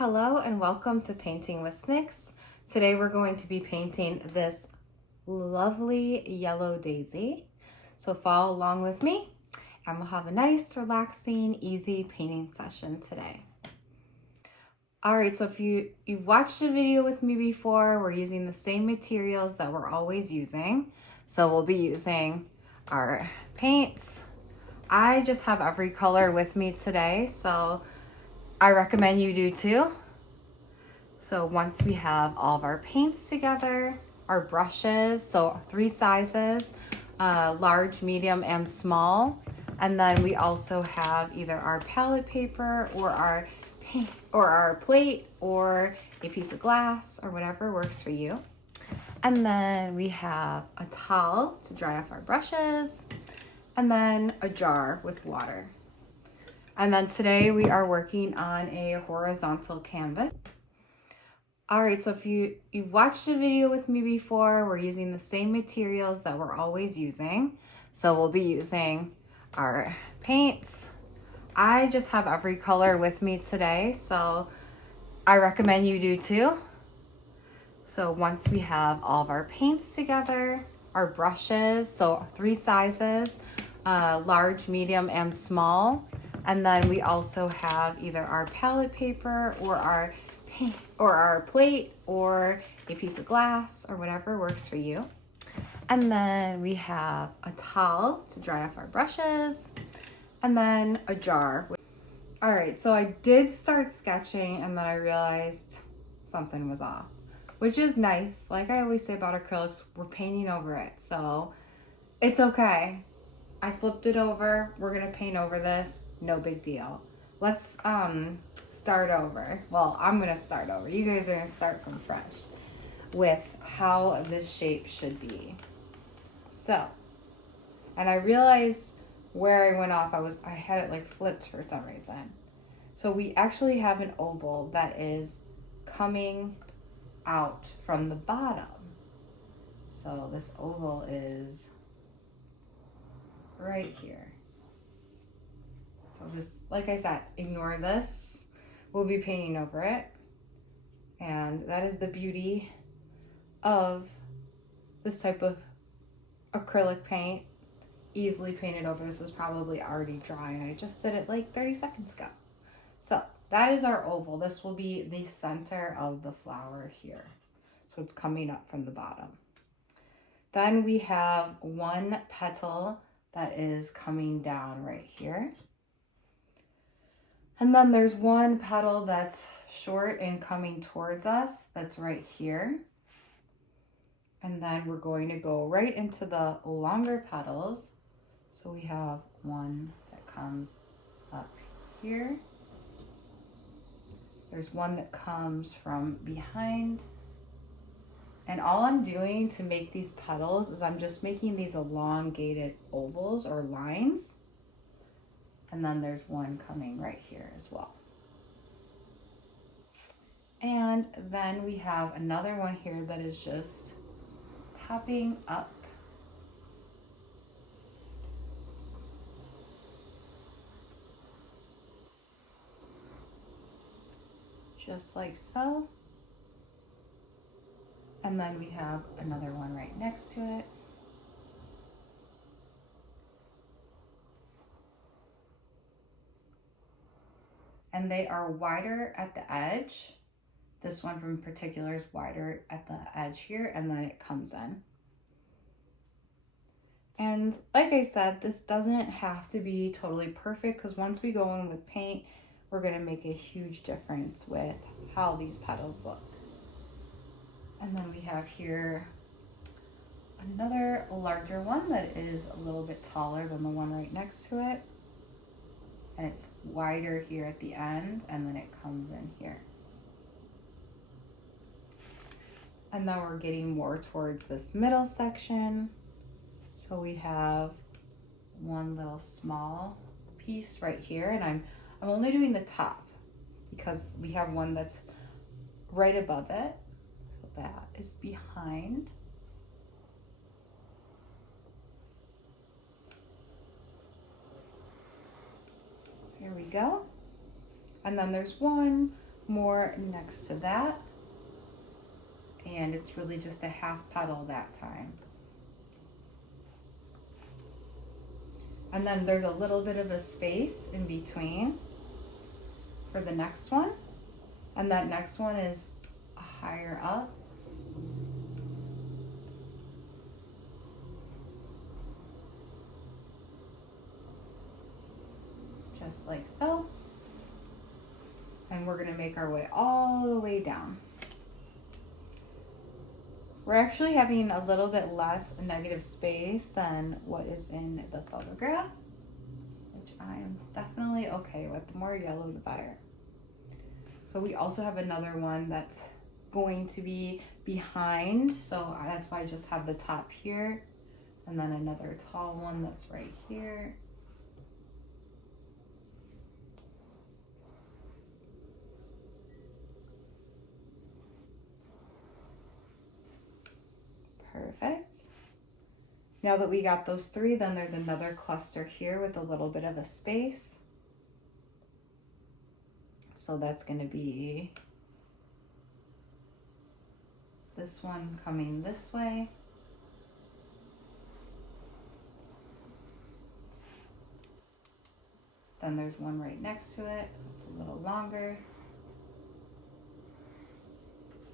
Hello and welcome to Painting with Snicks. Today we're going to be painting this lovely yellow daisy. So follow along with me and we'll have a nice, relaxing, easy painting session today. All right, so if you've watched a video with me before, we're using the same materials that we're always using. So we'll be using our paints. I just have every color with me today, so I recommend you do too. So once we have all of our paints together, our brushes, so 3 sizes, large, medium, and small. And then we also have either our palette paper or our paint or our plate or a piece of glass or whatever works for you. And then we have a towel to dry off our brushes and then a jar with water. And then today we are working on a horizontal canvas. All right, so if you've watched a video with me before, we're using the same materials that we're always using. So we'll be using our paints. I just have every color with me today, so I recommend you do too. So once we have all of our paints together, our brushes, so 3 sizes, large, medium, and small. And then we also have either our palette paper or our paint or our plate or a piece of glass or whatever works for you. And then we have a towel to dry off our brushes and then a jar. All right, so I did start sketching and then I realized something was off, which is nice. Like I always say about acrylics, we're painting over it, so it's okay. I flipped it over. We're gonna paint over this. No big deal. Let's start over. Well, I'm gonna start over. You guys are gonna start from fresh with how this shape should be. So, and I realized where I went off. I had it like flipped for some reason. So we actually have an oval that is coming out from the bottom. So this oval is right here. So just like I said, ignore this. We'll be painting over it. And that is the beauty of this type of acrylic paint. Easily painted over. This is probably already dry. I just did it like 30 seconds ago. So that is our oval. This will be the center of the flower here. So it's coming up from the bottom. Then we have one petal that is coming down right here. And then there's one petal that's short and coming towards us. That's right here. And then we're going to go right into the longer petals. So we have one that comes up here. There's one that comes from behind. And all I'm doing to make these petals is I'm just making these elongated ovals or lines. And then there's one coming right here as well. And then we have another one here that is just popping up. Just like so. And then we have another one right next to it. And they are wider at the edge. This one in particular is wider at the edge here, and then it comes in. And like I said, this doesn't have to be totally perfect because once we go in with paint, we're gonna make a huge difference with how these petals look. And then we have here another larger one that is a little bit taller than the one right next to it. And it's wider here at the end, and then it comes in here. And now we're getting more towards this middle section. So we have one little small piece right here, and I'm only doing the top because we have one that's right above it. So that is behind. Here we go. And then there's one more next to that. And it's really just a half petal that time. And then there's a little bit of a space in between for the next one. And that next one is higher up. Just like so. And we're gonna make our way all the way down. We're actually having a little bit less negative space than what is in the photograph, which I am definitely okay with. The more yellow, the better. So we also have another one that's going to be behind. So that's why I just have the top here. And then another tall one that's right here. Perfect. Now that we got those three, then there's another cluster here with a little bit of a space. So that's going to be this one coming this way. Then there's one right next to it. It's a little longer.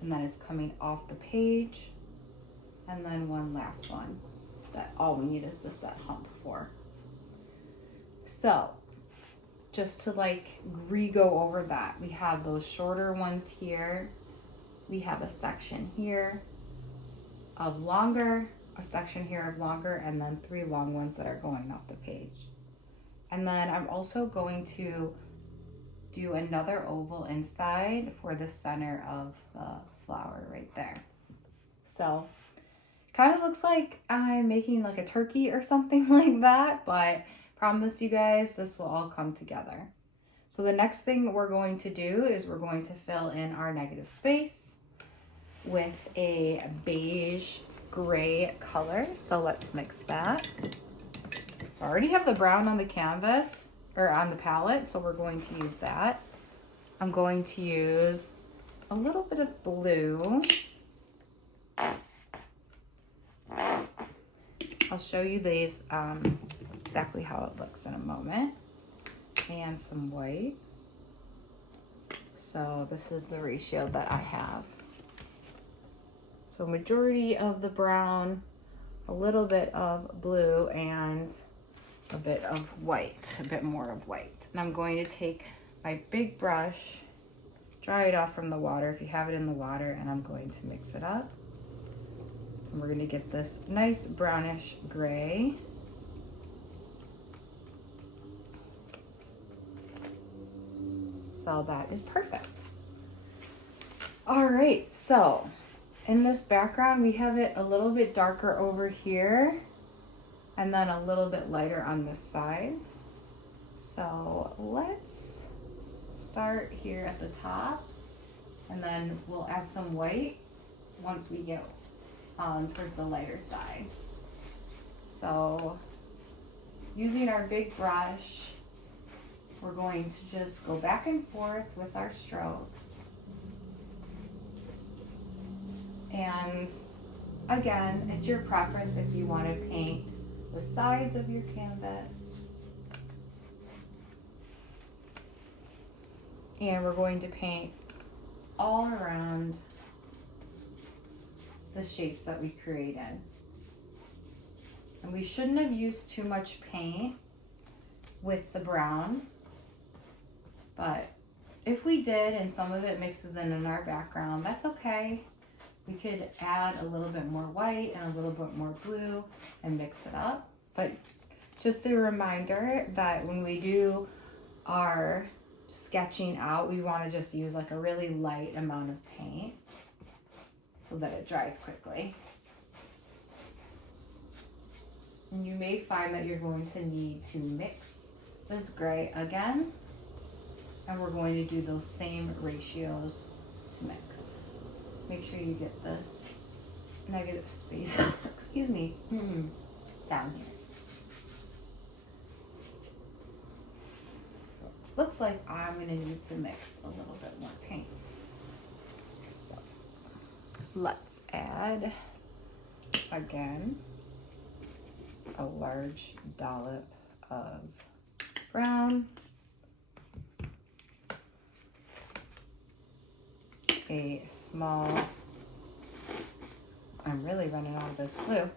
And then it's coming off the page. And then one last one that all we need is just that hump for. So just to like re-go over that, we have those shorter ones here. We have a section here of longer, a section here of longer, and then three long ones that are going off the page. And then I'm also going to do another oval inside for the center of the flower right there. So kind of looks like I'm making like a turkey or something like that, but promise you guys this will all come together. So the next thing we're going to do is we're going to fill in our negative space with a beige gray color. So let's mix that. So I already have the brown on the canvas or on the palette, so we're going to use that. I'm going to use a little bit of blue. I'll show you these exactly how it looks in a moment. And some white. So this is the ratio that I have. So majority of the brown, a little bit of blue, and a bit of white, a bit more of white. And I'm going to take my big brush, dry it off from the water if you have it in the water, and I'm going to mix it up. And we're going to get this nice brownish gray. So that is perfect. All right, so in this background, we have it a little bit darker over here and then a little bit lighter on this side. So let's start here at the top, and then we'll add some white once we get towards the lighter side. So using our big brush, we're going to just go back and forth with our strokes. And again, it's your preference if you want to paint the sides of your canvas. And we're going to paint all around the shapes that we created. And we shouldn't have used too much paint with the brown, but if we did and some of it mixes in our background, that's okay. We could add a little bit more white and a little bit more blue and mix it up. But just a reminder that when we do our sketching out, we want to just use like a really light amount of paint so that it dries quickly. And you may find that you're going to need to mix this gray again, and we're going to do those same ratios to mix. Make sure you get this negative space, excuse me, down here. So looks like I'm gonna need to mix a little bit more paint. So let's add, again, a large dollop of brown, a small, I'm really running out of this blue,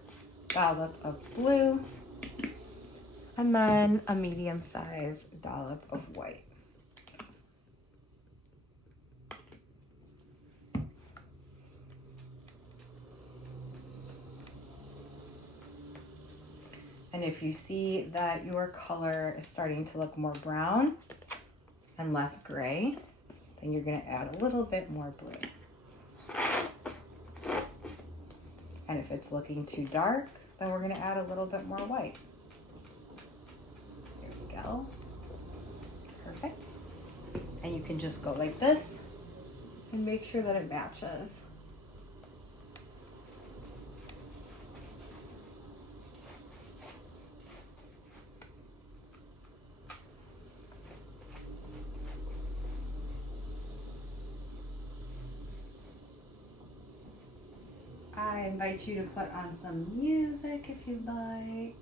dollop of blue, and then a medium-sized dollop of white. And if you see that your color is starting to look more brown and less gray, then you're going to add a little bit more blue. And if it's looking too dark, then we're going to add a little bit more white. There we go. Perfect. And you can just go like this and make sure that it matches. I invite you to put on some music if you'd like,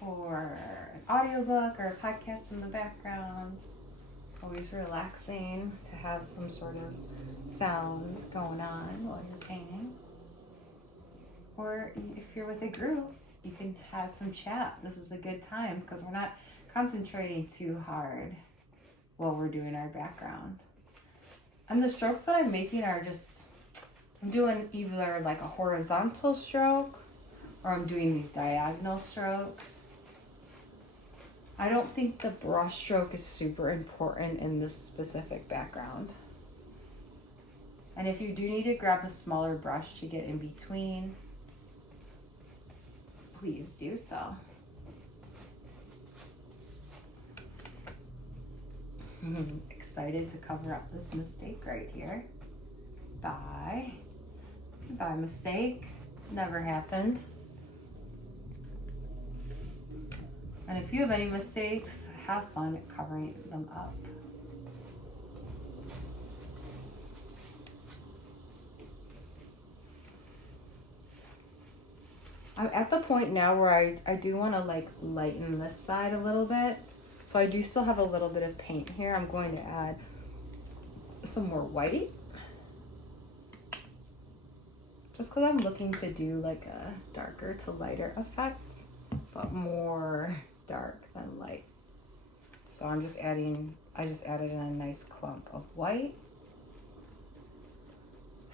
or an audiobook or a podcast in the background. Always relaxing to have some sort of sound going on while you're painting. Or if you're with a group, you can have some chat. This is a good time because we're not concentrating too hard while we're doing our background. And the strokes that I'm making are just, I'm doing either like a horizontal stroke or I'm doing these diagonal strokes. I don't think the brush stroke is super important in this specific background. And if you do need to grab a smaller brush to get in between, please do so. Excited to cover up this mistake right here. Bye. By mistake, never happened. And if you have any mistakes, have fun covering them up. I'm at the point now where I do want to like lighten this side a little bit. So I do still have a little bit of paint here. I'm going to add some more white. Just because I'm looking to do like a darker to lighter effect, but more dark than light. So I'm just adding, I just added in a nice clump of white.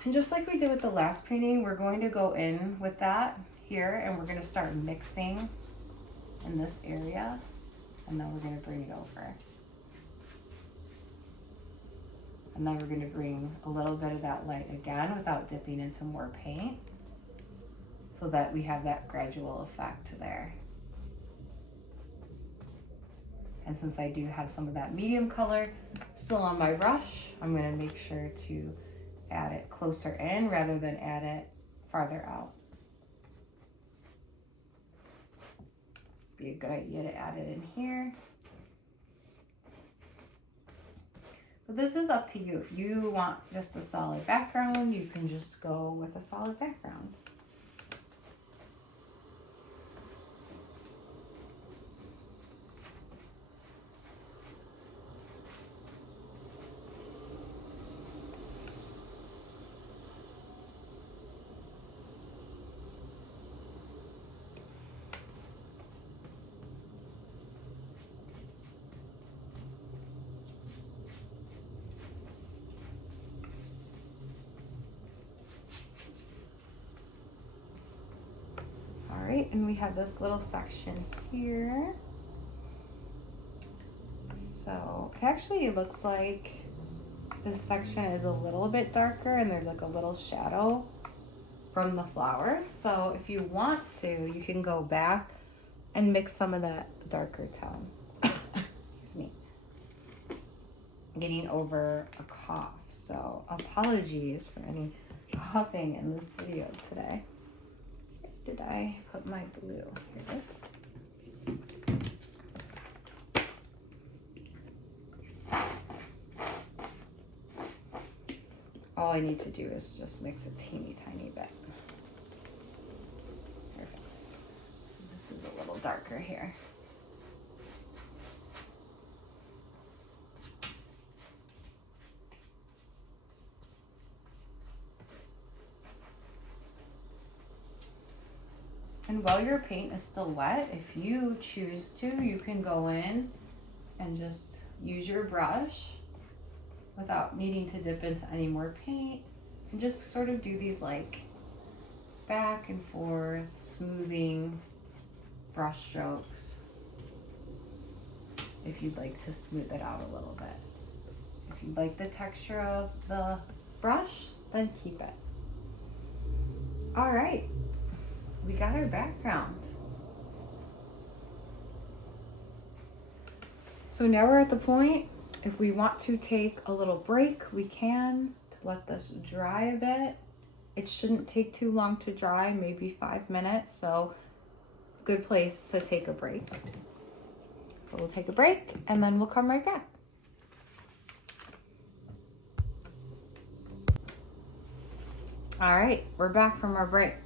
And just like we did with the last painting, we're going to go in with that here and we're going to start mixing in this area and then we're going to bring it over. And then we're going to bring a little bit of that light again without dipping into more paint so that we have that gradual effect there. And since I do have some of that medium color still on my brush, I'm going to make sure to add it closer in rather than add it farther out. Be a good idea to add it in here. But this is up to you. If you want just a solid background, you can just go with a solid background. And we have this little section here. So it actually looks like this section is a little bit darker and there's like a little shadow from the flower. So if you want to, you can go back and mix some of that darker tone. Excuse me. I'm getting over a cough, so apologies for any coughing in this video today. Did I put my blue? Here it is. all I need to do is just mix a teeny tiny bit. Perfect. This is a little darker here. And while your paint is still wet, if you choose to, you can go in and just use your brush without needing to dip into any more paint and just sort of do these like back and forth smoothing brush strokes if you'd like to smooth it out a little bit. If you like the texture of the brush, then keep it. All right. We got our background. So now we're at the point, if we want to take a little break, we can to let this dry a bit. It shouldn't take too long to dry, maybe 5 minutes. So good place to take a break. So we'll take a break and then we'll come right back. All right, we're back from our break.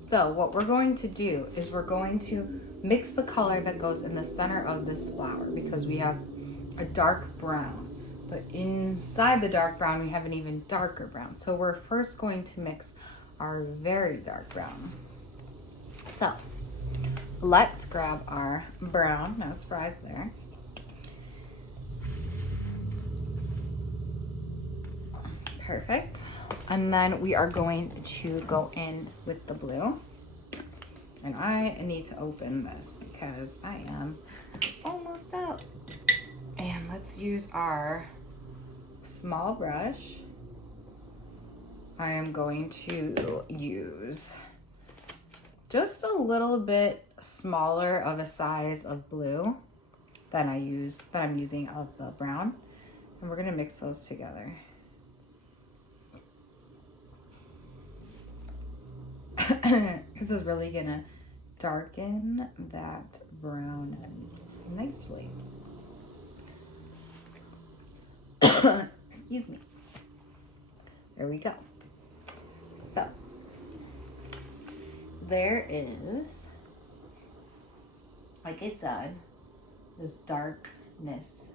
So what we're going to do is we're going to mix the color that goes in the center of this flower because we have a dark brown, but inside the dark brown, we have an even darker brown. So we're first going to mix our very dark brown. So let's grab our brown, no surprise there. Perfect. And then we are going to go in with the blue. And I need to open this because I am almost out. And let's use our small brush. I am going to use just a little bit smaller of a size of blue than I'm using of the brown. And we're gonna mix those together. This is really gonna darken that brown nicely. Excuse me. There we go. So there is, like I said, this darkness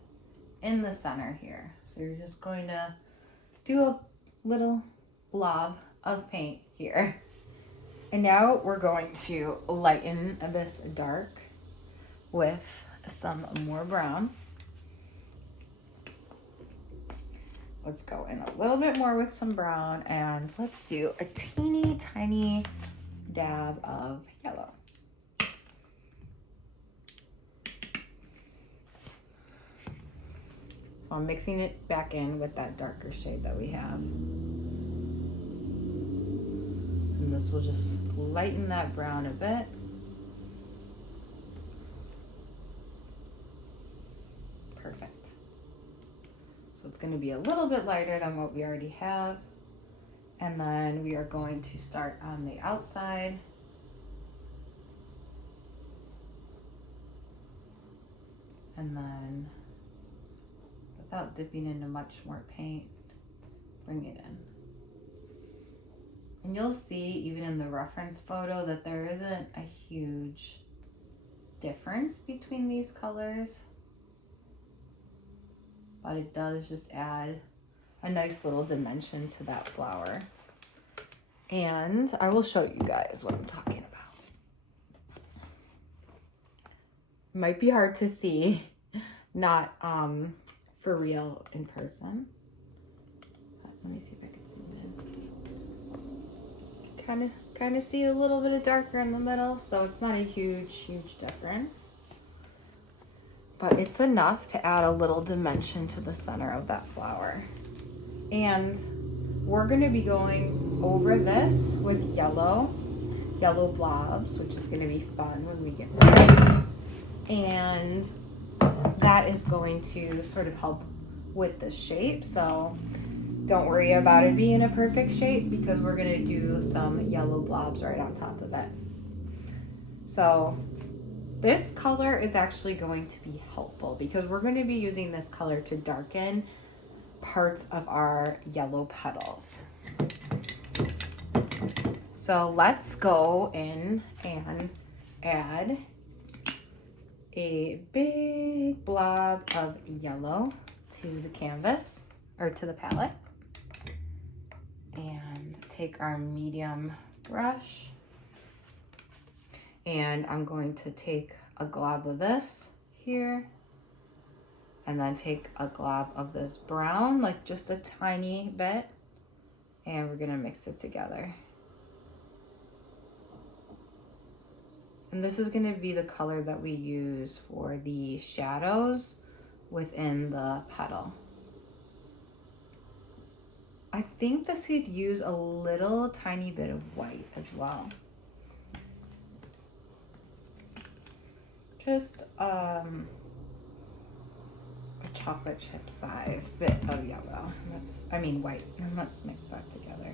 in the center here. So you're just going to do a little blob of paint here. And now we're going to lighten this dark with some more brown. Let's go in a little bit more with some brown and let's do a teeny tiny dab of yellow. So I'm mixing it back in with that darker shade that we have. And this will just lighten that brown a bit. Perfect. So it's going to be a little bit lighter than what we already have. And then we are going to start on the outside. And then, without dipping into much more paint, bring it in. And you'll see, even in the reference photo, that there isn't a huge difference between these colors. But it does just add a nice little dimension to that flower. And I will show you guys what I'm talking about. Might be hard to see, not for real in person. But let me see if I can zoom in. Kind of see a little bit of darker in the middle, so it's not a huge difference. But it's enough to add a little dimension to the center of that flower. And we're gonna be going over this with yellow blobs, which is gonna be fun when we get there. And that is going to sort of help with the shape. So don't worry about it being a perfect shape because we're gonna do some yellow blobs right on top of it. So this color is actually going to be helpful because we're going to be using this color to darken parts of our yellow petals. So let's go in and add a big blob of yellow to the canvas, or to the palette. And take our medium brush, and I'm going to take a glob of this here, and then take a glob of this brown, like just a tiny bit, and we're gonna mix it together. And this is gonna be the color that we use for the shadows within the petal. I think this could use a little tiny bit of white as well. Just a chocolate chip size bit of yellow. White. And let's mix that together.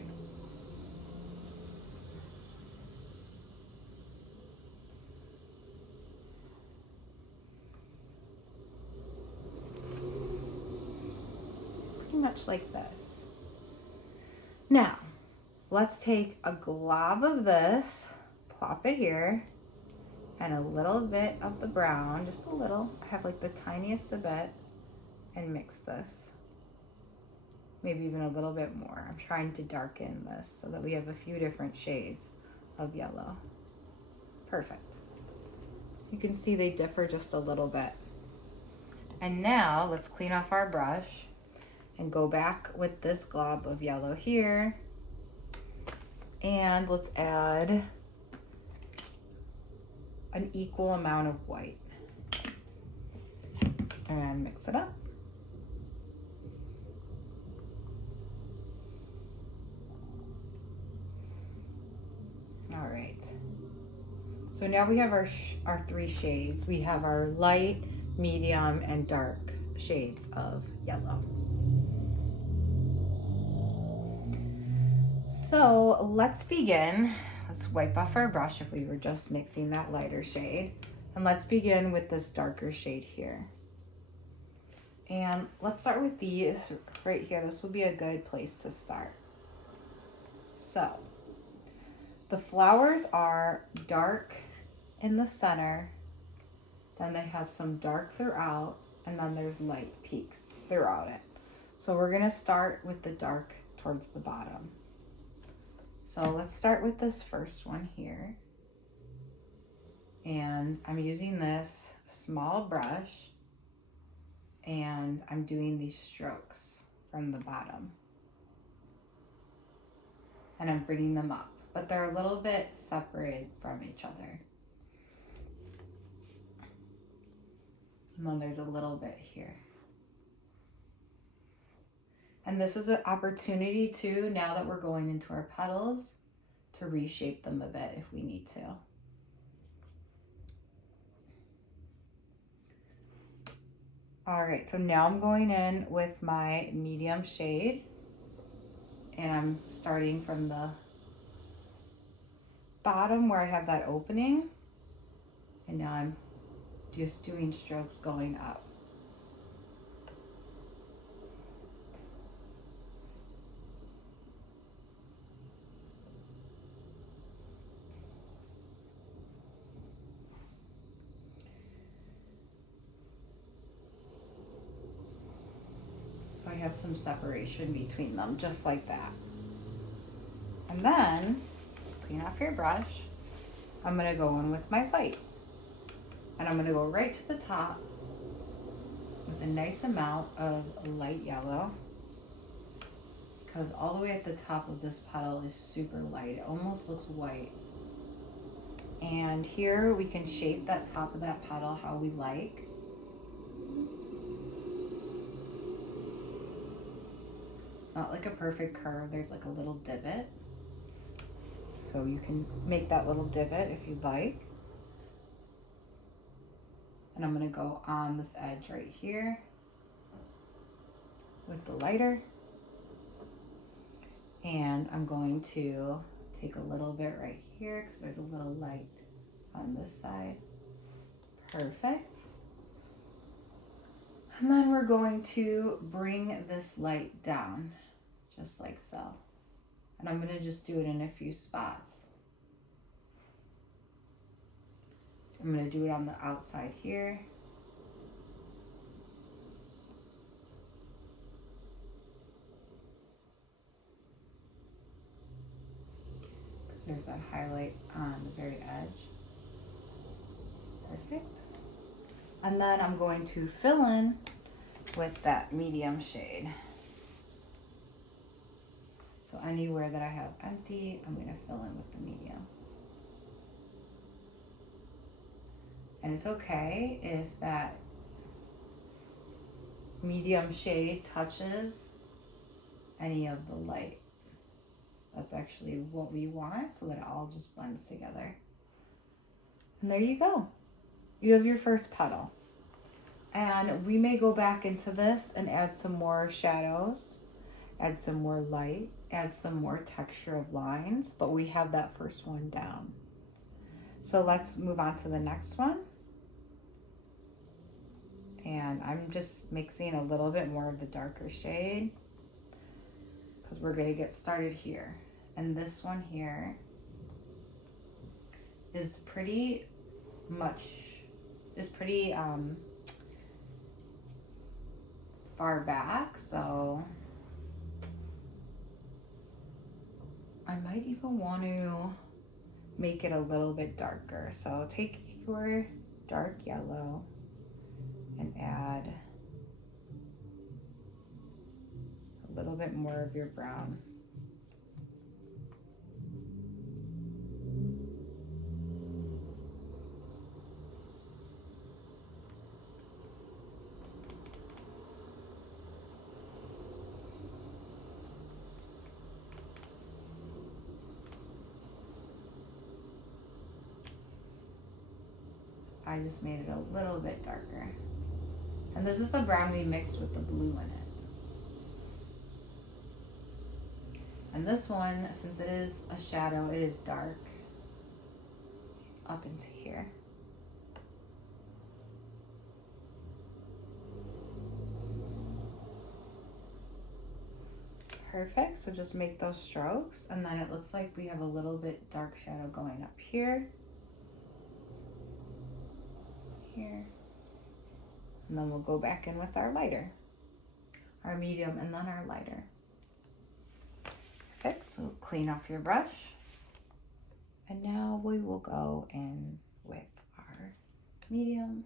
Pretty much like this. Now, let's take a glob of this, plop it here, and a little bit of the brown, just a little. I have like the tiniest of bit, and mix this. Maybe even a little bit more. I'm trying to darken this so that we have a few different shades of yellow. Perfect. You can see they differ just a little bit. And now let's clean off our brush and go back with this glob of yellow here. And let's add an equal amount of white. And mix it up. All right. So now we have our three shades. We have our light, medium, and dark shades of yellow. So let's begin. Let's wipe off our brush if we were just mixing that lighter shade. And let's begin with this darker shade here. And let's start with these right here. This will be a good place to start. So the flowers are dark in the center, then they have some dark throughout, and then there's light peaks throughout it. So we're gonna start with the dark towards the bottom. So let's start with this first one here. And I'm using this small brush, and I'm doing these strokes from the bottom. And I'm bringing them up, but they're a little bit separated from each other. And then there's a little bit here. And this is an opportunity too, now that we're going into our petals, to reshape them a bit if we need to. All right, so now I'm going in with my medium shade, and I'm starting from the bottom where I have that opening, and now I'm just doing strokes going up. So I have some separation between them, just like that. And then, clean off your brush, I'm gonna go in with my light. And I'm gonna go right to the top with a nice amount of light yellow, because all the way at the top of this petal is super light. It almost looks white. And here we can shape that top of that petal how we like. It's not like a perfect curve, there's like a little divot. So you can make that little divot if you'd like. And I'm gonna go on this edge right here with the lighter. And I'm going to take a little bit right here because there's a little light on this side. Perfect. And then we're going to bring this light down, just like so. And I'm going to just do it in a few spots. I'm going to do it on the outside here. Because there's that highlight on the very edge. Perfect. And then I'm going to fill in with that medium shade. So anywhere that I have empty, I'm going to fill in with the medium. And it's okay if that medium shade touches any of the light. That's actually what we want, so that it all just blends together. And there you go. You have your first petal. And we may go back into this and add some more shadows, add some more light, add some more texture of lines, but we have that first one down. So let's move on to the next one. And I'm just mixing a little bit more of the darker shade because we're going to get started here. And this one here is pretty far back, so I might even want to make it a little bit darker. So take your dark yellow and add a little bit more of your brown. I just made it a little bit darker. And this is the brown we mixed with the blue in it. And this one, since it is a shadow, it is dark up into here. Perfect, so just make those strokes, and then it looks like we have a little bit dark shadow going up here. Here. And then we'll go back in with our lighter, our medium, and then our lighter. Perfect, so clean off your brush. And now we will go in with our medium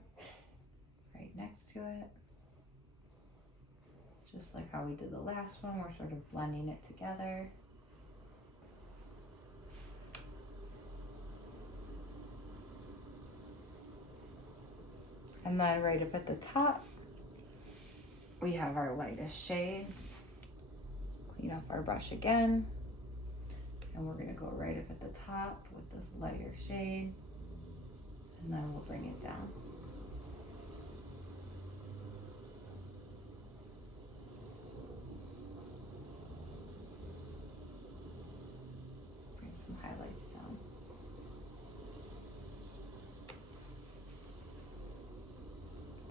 right next to it. Just like how we did the last one, we're sort of blending it together. And then right up at the top, we have our lightest shade. Clean off our brush again. And we're gonna go right up at the top with this lighter shade. And then we'll bring it down. Bring some highlights down.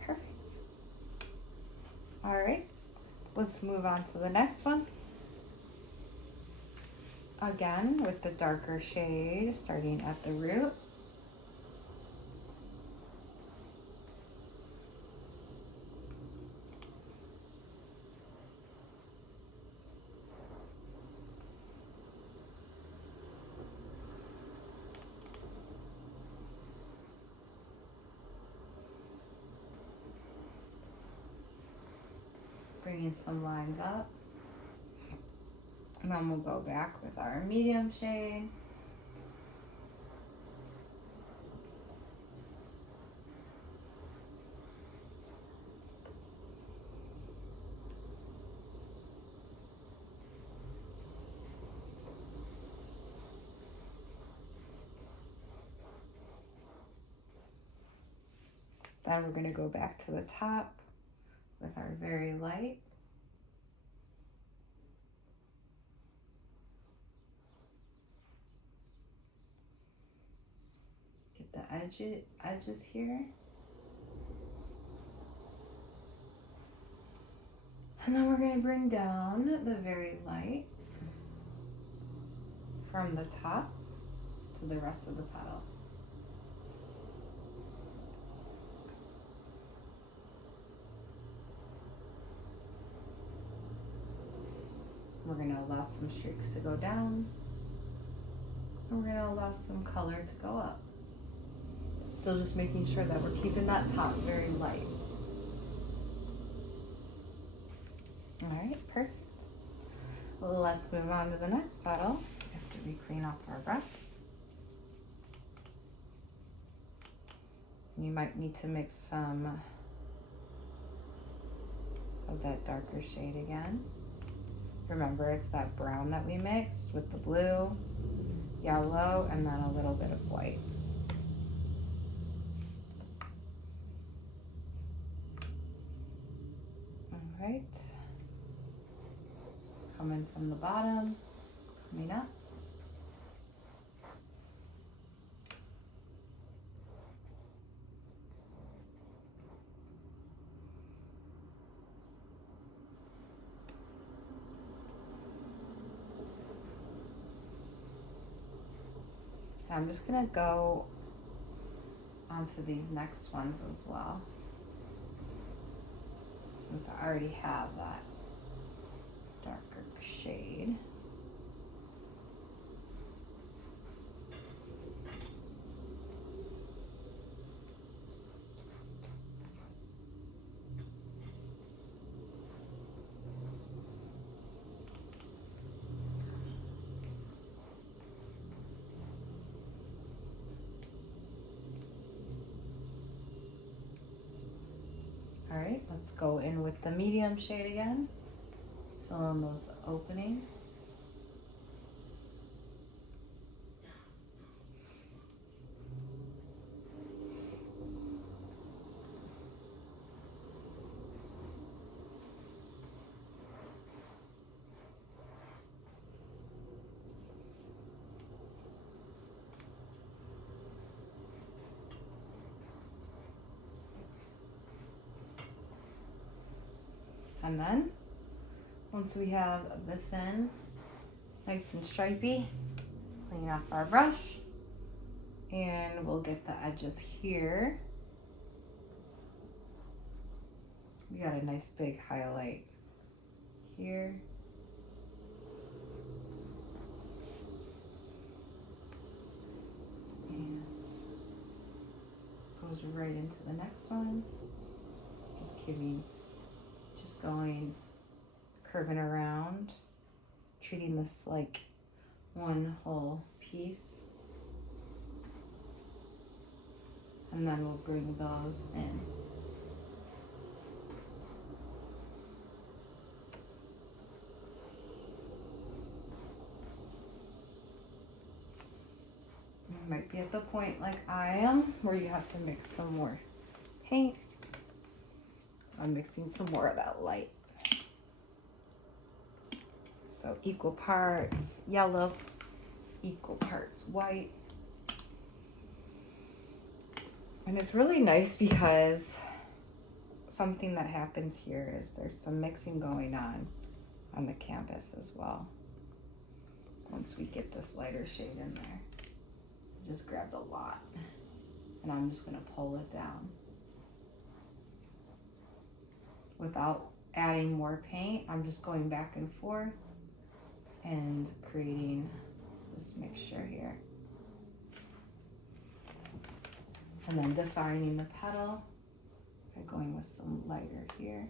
Perfect. All right, let's move on to the next one. Again, with the darker shade, starting at the root. Bringing some lines up. And then we'll go back with our medium shade. Then we're going to go back to the top with our very light. Get the edges here. And then we're going to bring down the very light from the top to the rest of the petal. We're going to allow some streaks to go down. And we're going to allow some color to go up. Still just making sure that we're keeping that top very light. All right, perfect. Let's move on to the next petal after we clean off our brush. You might need to mix some of that darker shade again. Remember, it's that brown that we mixed with the blue, yellow, and then a little bit of white. All right. Coming from the bottom, coming up. I'm just gonna go onto these next ones as well, since I already have that darker shade. All right, let's go in with the medium shade again. Fill in those openings. And then, once we have this in, nice and stripey, clean off our brush, and we'll get the edges here. We got a nice big highlight here. And goes right into the next one. Just going, curving around, treating this like one whole piece. And then we'll bring those in. You might be at the point like I am, where you have to mix some more paint. I'm mixing some more of that light. So equal parts yellow, equal parts white. And it's really nice because something that happens here is there's some mixing going on the canvas as well. Once we get this lighter shade in there. I just grabbed a lot and I'm just gonna pull it down. Without adding more paint, I'm just going back and forth and creating this mixture here. And then defining the petal by going with some lighter here.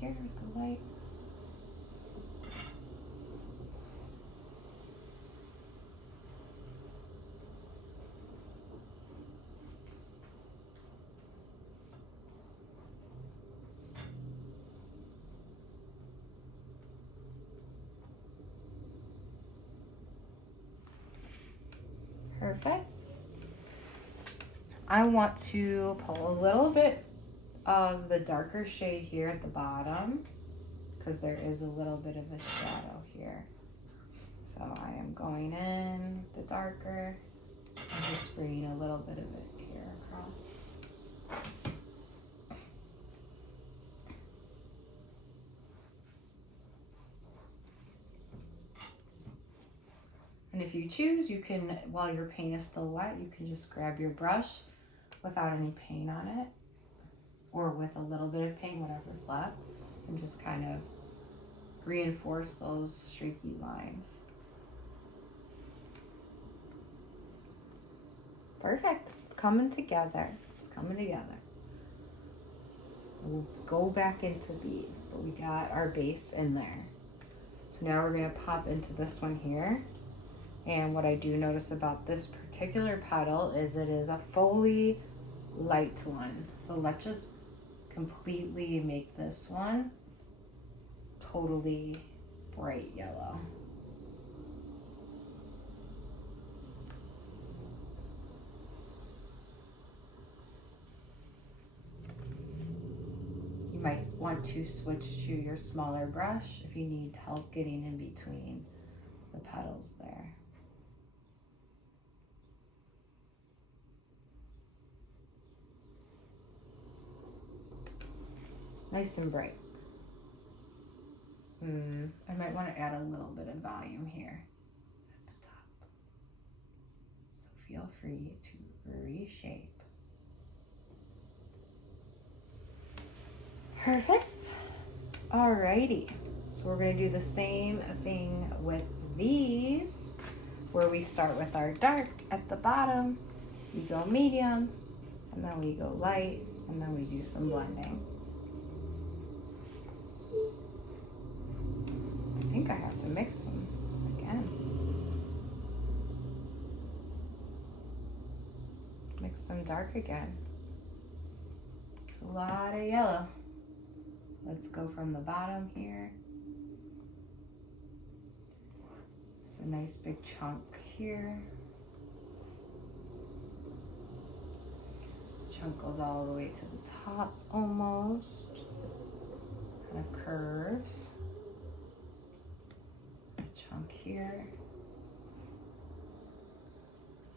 Here with the light. Perfect. I want to pull a little bit of the darker shade here at the bottom because there is a little bit of a shadow here. So I am going in the darker and just bringing a little bit of it here across. And if you choose, you can, while your paint is still wet, you can just grab your brush without any paint on it, or with a little bit of paint, whatever's left, and just kind of reinforce those streaky lines. Perfect. It's coming together. It's coming together. We'll go back into these, but we got our base in there. So now we're going to pop into this one here. And what I do notice about this particular petal is it is a fully light one. So let's just completely make this one totally bright yellow. You might want to switch to your smaller brush if you need help getting in between the petals there. Nice and bright. I might want to add a little bit of volume here at the top. So feel free to reshape. Perfect. Alrighty. So we're going to do the same thing with these, where we start with our dark at the bottom, we go medium, and then we go light, and then we do some blending. I think I have to mix them again. Mix some dark again. It's a lot of yellow. Let's go from the bottom here. There's a nice big chunk here. Chunk goes all the way to the top almost. Kind of curves. Chunk here,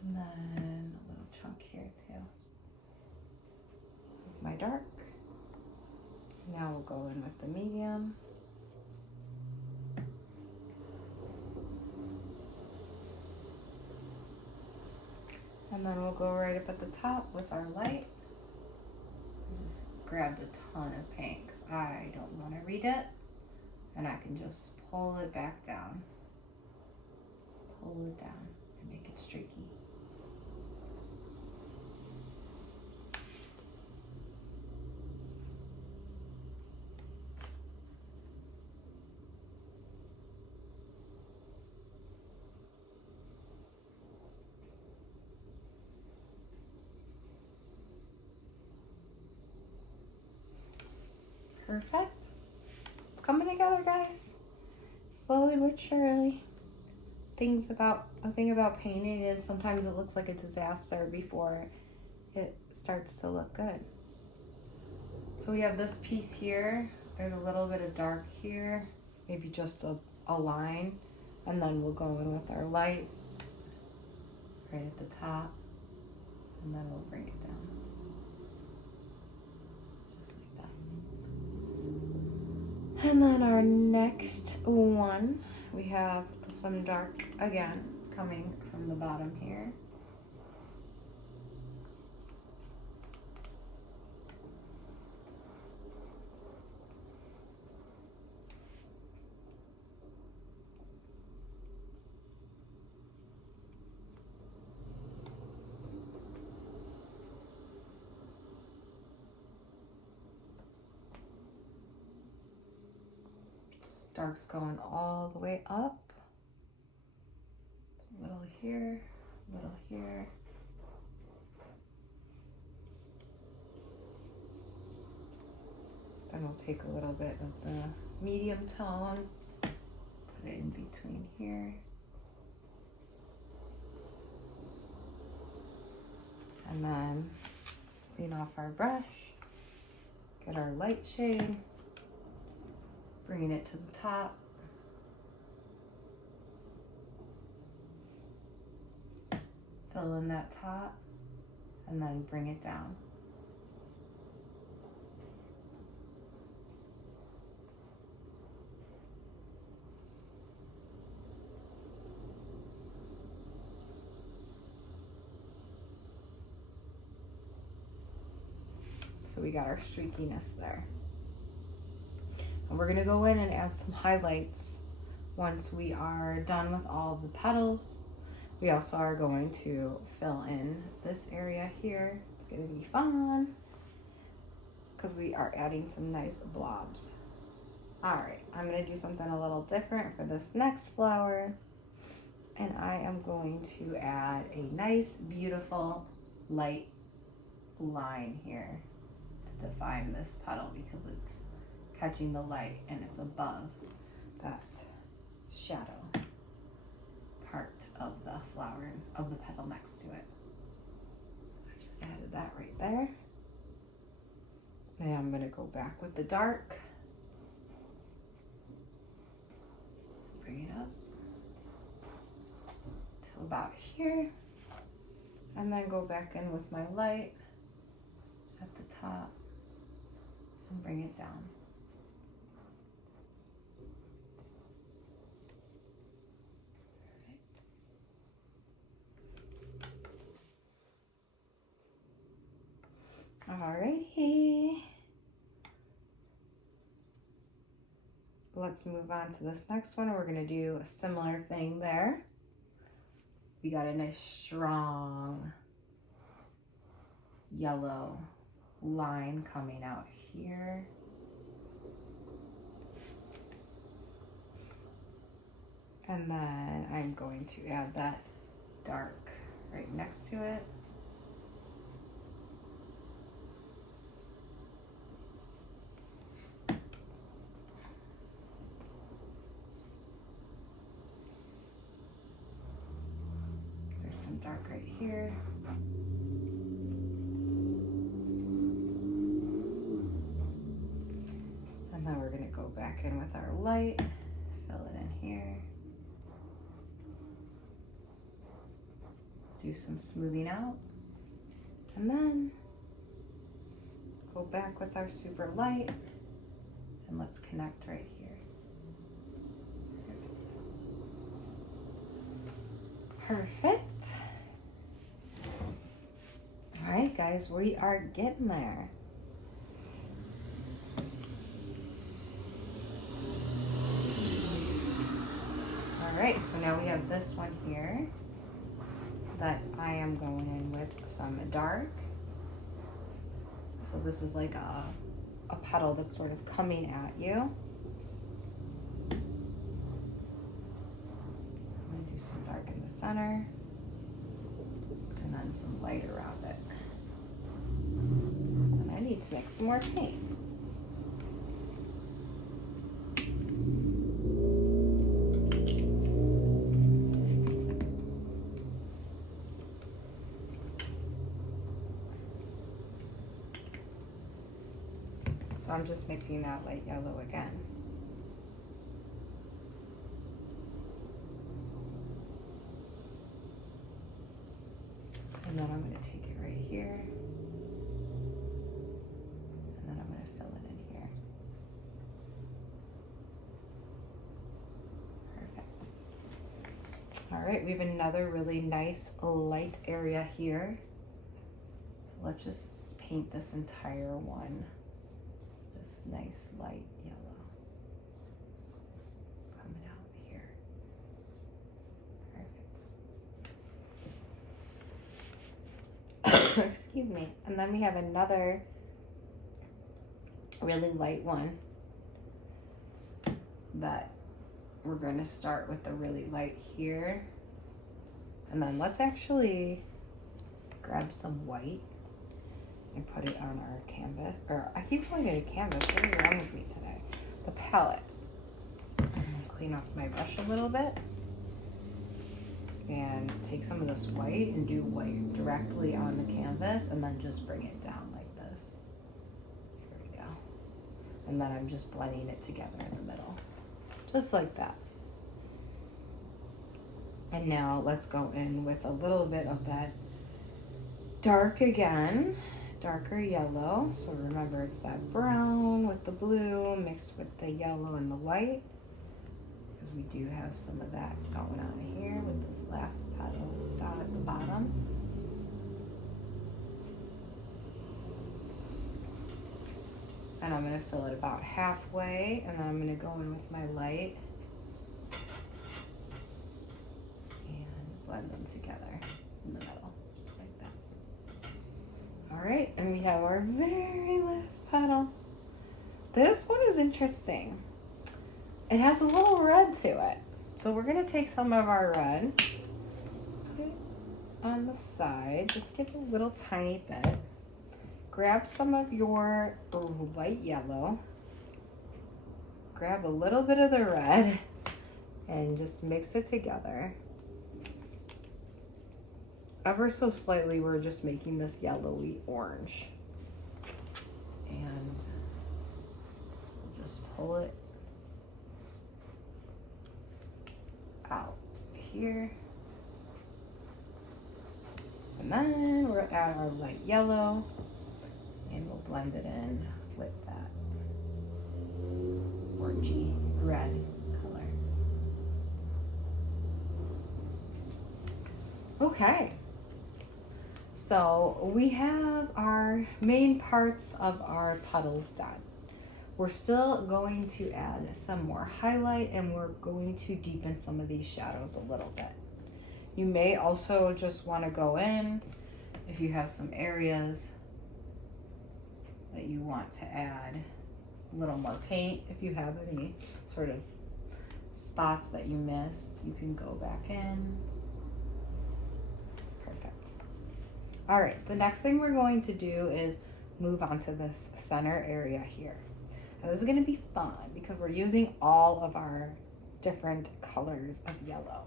and then a little chunk here too. My dark. Now we'll go in with the medium. And then we'll go right up at the top with our light. I just grabbed a ton of paint because I don't want to read it, and I can just pull it back down. Pull it down and make it streaky. Perfect. It's coming together, guys. Slowly but surely. A thing about painting is sometimes it looks like a disaster before it starts to look good. So we have this piece here. There's a little bit of dark here, maybe just a line, and then we'll go in with our light right at the top, and then we'll bring it down. Just like that. And then our next one, we have some dark again coming from the bottom here. Dark's going all the way up. A little here, a little here. Then we'll take a little bit of the medium tone, put it in between here. And then clean off our brush, get our light shade, bringing it to the top. Fill in that top and then bring it down. So we got our streakiness there. And we're gonna go in and add some highlights once we are done with all the petals. We also are going to fill in this area here. It's gonna be fun because we are adding some nice blobs. All right, I'm gonna do something a little different for this next flower. And I am going to add a nice, beautiful, light line here to define this petal because it's catching the light and it's above that shadow part of the flower, of the petal next to it. So I just added that right there. And I'm gonna go back with the dark. Bring it up till about here. And then go back in with my light at the top and bring it down. Alrighty. Let's move on to this next one. We're gonna do a similar thing there. We got a nice strong yellow line coming out here. And then I'm going to add that dark right next to it. There's some dark right here. And then we're going to go back in with our light, fill it in here. Do some smoothing out, and then go back with our super light, and let's connect right here. Perfect. All right, guys, we are getting there. All right, so now we have this one here that I am going in with some dark. So this is like a petal that's sort of coming at you. I'm gonna do some dark in the center and then some light around it. And I need to mix some more paint. So I'm just mixing that light yellow again. And then I'm going to take it right here. And then I'm going to fill it in here. Perfect. All right, we have another really nice light area here. Let's just paint this entire one. This nice light yellow coming out here. Perfect. Excuse me. And then we have another really light one that we're going to start with the really light here. And then let's actually grab some white and put it on our canvas, or I keep calling it a canvas. What is wrong with me today? The palette. I'm gonna clean off my brush a little bit. and take some of this white and do white directly on the canvas and then just bring it down like this. Here we go. And then I'm just blending it together in the middle, just like that. And now let's go in with a little bit of that dark again, darker yellow. So remember, it's that brown with the blue mixed with the yellow and the white, because we do have some of that going on here with this last petal down at the bottom. And I'm going to fill it about halfway, and then I'm going to go in with my light and blend them together in the middle, just like that. All right, and we have our very last petal. This one is interesting. It has a little red to it. So we're going to take some of our red, put it on the side, just give it a little tiny bit. Grab some of your light yellow, grab a little bit of the red, and just mix it together. Ever so slightly, we're just making this yellowy orange. And we'll just pull it out here. And then we'll add our light yellow. And we'll blend it in with that orangey red color. Okay, so we have our main parts of our petals done. We're still going to add some more highlight, and we're going to deepen some of these shadows a little bit. You may also just want to go in if you have some areas that you want to add a little more paint. If you have any sort of spots that you missed, you can go back in. Perfect. All right, the next thing we're going to do is move on to this center area here. Now this is going to be fun because we're using all of our different colors of yellow.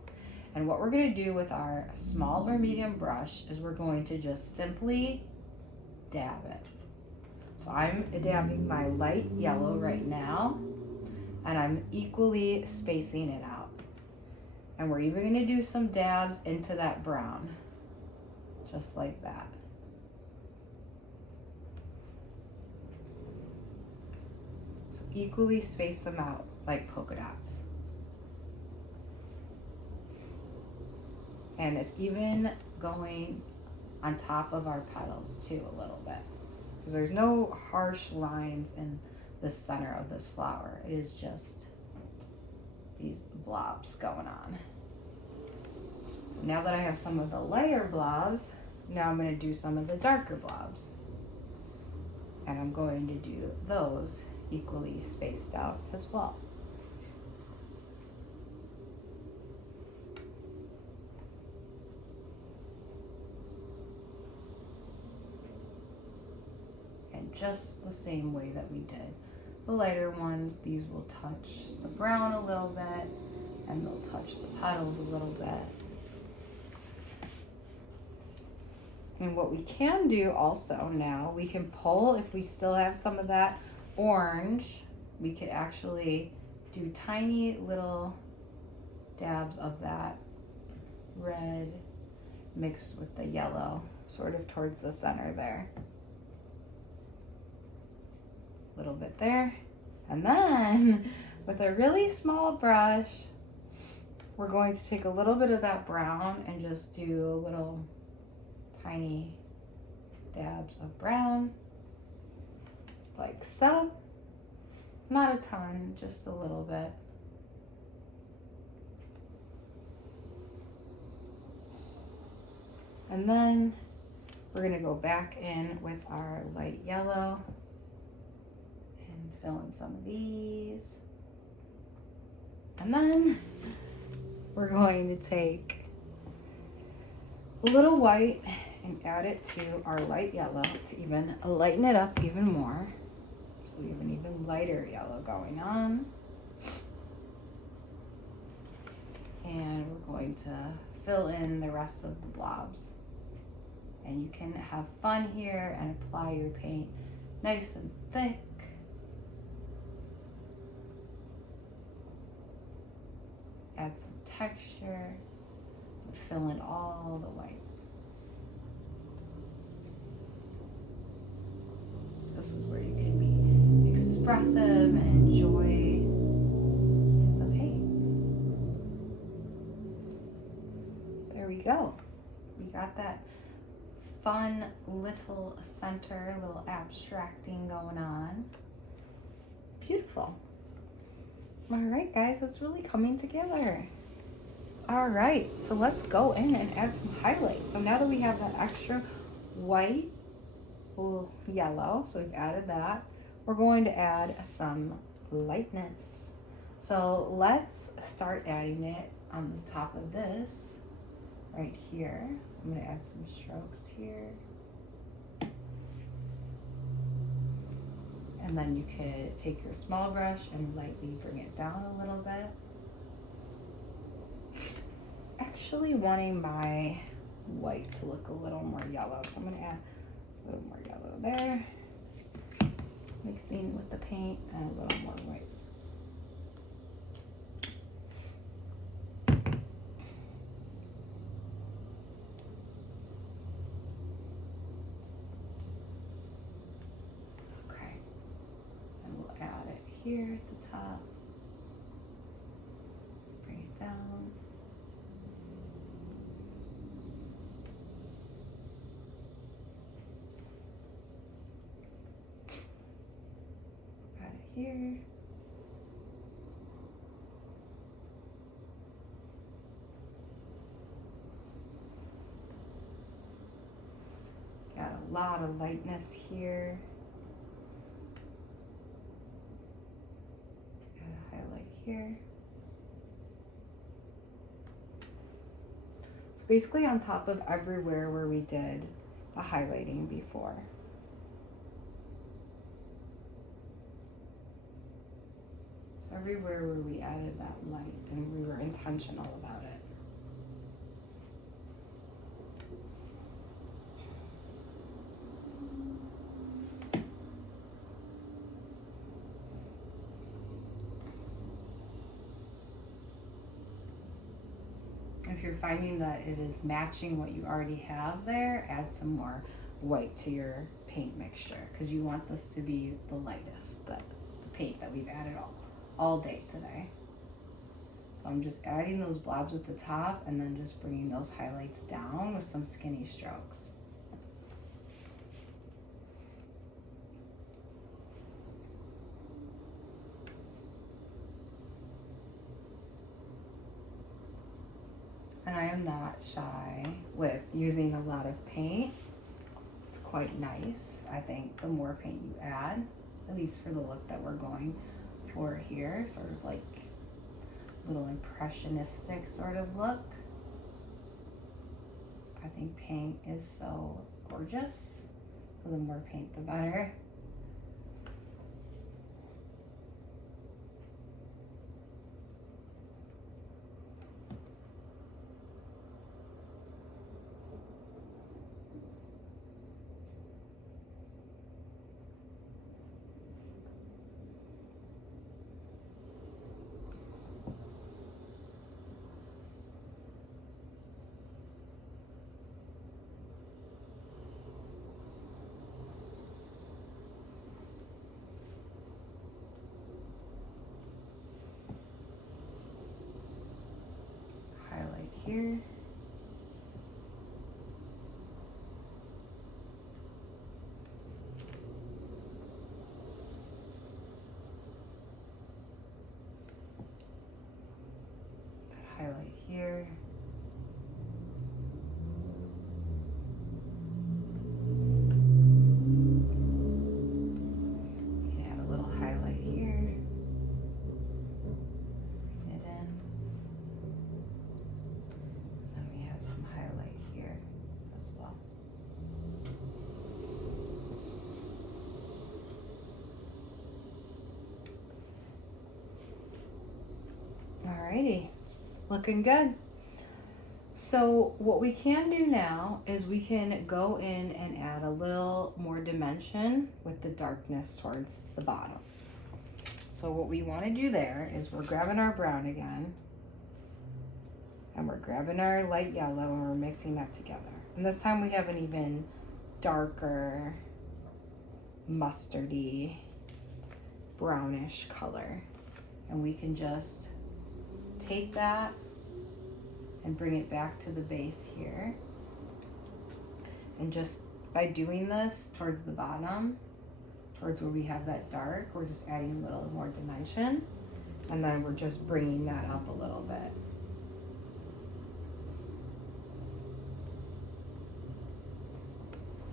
And what we're going to do with our small or medium brush is we're going to just simply dab it. So I'm dabbing my light yellow right now, and I'm equally spacing it out. And we're even going to do some dabs into that brown, just like that. So equally space them out like polka dots. And it's even going on top of our petals too a little bit. Because there's no harsh lines in the center of this flower. It is just these blobs going on. So now that I have some of the lighter blobs, now I'm going to do some of the darker blobs. And I'm going to do those equally spaced out as well. Just the same way that we did the lighter ones. These will touch the brown a little bit, and they'll touch the petals a little bit. And what we can do also now, we can pull, if we still have some of that orange, we could actually do tiny little dabs of that red mixed with the yellow, sort of towards the center there. Little bit there, and then with a really small brush, we're going to take a little bit of that brown and just do a little tiny dabs of brown, like so. Not a ton, just a little bit. And then we're gonna go back in with our light yellow. Fill in some of these. And then we're going to take a little white and add it to our light yellow to even lighten it up even more. So we have an even lighter yellow going on. And we're going to fill in the rest of the blobs. And you can have fun here and apply your paint nice and thick. Add some texture and fill in all the white. This is where you can be expressive and enjoy the paint. There we go. We got that fun little center, little abstracting going on. Beautiful. All right, guys, it's really coming together. All right, so let's go in and add some highlights. So now that we have that extra white, yellow, so we've added that, we're going to add some lightness. So let's start adding it on the top of this right here. So I'm going to add some strokes here. And then you could take your small brush and lightly bring it down a little bit. Actually wanting my white to look a little more yellow, so I'm going to add a little more yellow there, mixing with the paint, and a little more white. Okay, and we'll add it here at the top, bring it down. Here. Got a lot of lightness here. Got a highlight here. So basically on top of everywhere where we did the highlighting before. Everywhere where we added that light and we were intentional about it. If you're finding that it is matching what you already have there, add some more white to your paint mixture because you want this to be the lightest, the paint that we've added all day today. So I'm just adding those blobs at the top and then just bringing those highlights down with some skinny strokes. And I am not shy with using a lot of paint. It's quite nice. I think the more paint you add, at least for the look that we're going for here, sort of like little impressionistic sort of look. I think paint is so gorgeous, so the more paint the better. Here. Highlight here. You can add a little highlight here. Bring it in. Some highlight here as well. Alrighty, it's looking good. So what we can do now is we can go in and add a little more dimension with the darkness towards the bottom. So what we want to do there is we're grabbing our brown again, and we're grabbing our light yellow, and we're mixing that together. And this time we have an even darker mustardy brownish color. And we can just take that and bring it back to the base here. And just by doing this towards the bottom, towards where we have that dark, we're just adding a little more dimension. And then we're just bringing that up a little bit.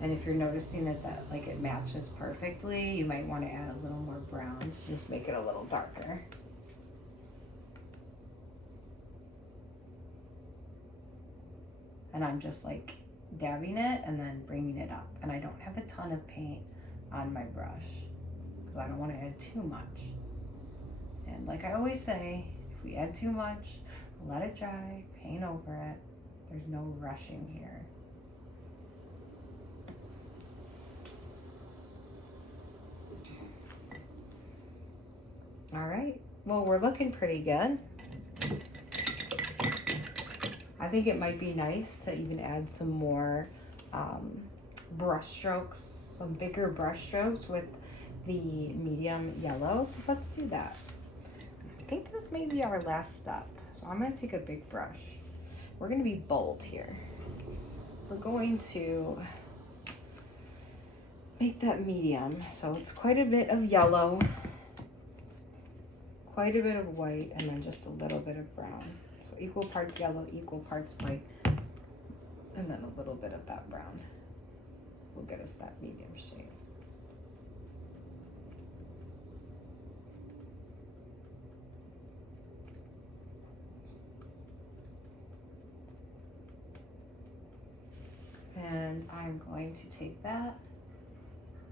And if you're noticing that like it matches perfectly, you might want to add a little more brown to just make it a little darker. And I'm just like dabbing it and then bringing it up. And I don't have a ton of paint on my brush because I don't want to add too much. And like I always say, if we add too much, let it dry, paint over it. There's no rushing here. All right, well, we're looking pretty good. I think it might be nice to even add some more brush strokes, some bigger brush strokes with the medium yellow. So let's do that. I think this may be our last step. So I'm gonna take a big brush. We're gonna be bold here. We're going to make that medium. So it's quite a bit of yellow, quite a bit of white, and then just a little bit of brown. So equal parts yellow, equal parts white, and then a little bit of that brown will get us that medium shade. And I'm going to take that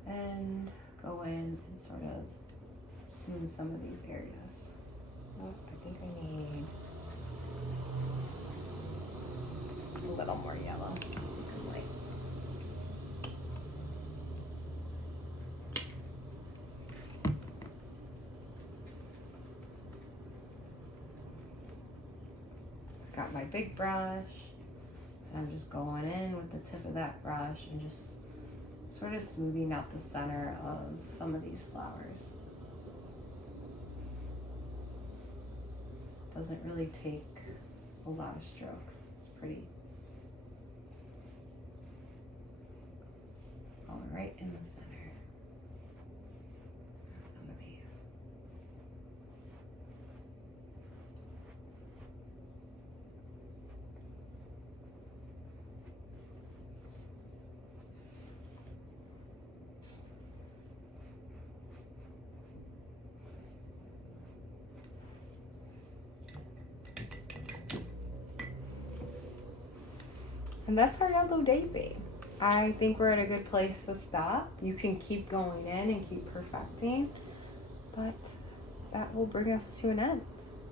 and go in and sort of smooth some of these areas. Oh, I think I need a little more yellow. Got my big brush, and I'm just going in with the tip of that brush and just sort of smoothing out the center of some of these flowers. Doesn't really take a lot of strokes. It's pretty going right in the center of some of these. And that's our yellow daisy. I think we're at a good place to stop. You can keep going in and keep perfecting, but that will bring us to an end.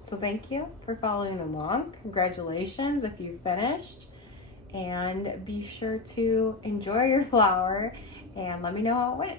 So thank you for following along. Congratulations if you finished, and be sure to enjoy your flower and let me know how it went.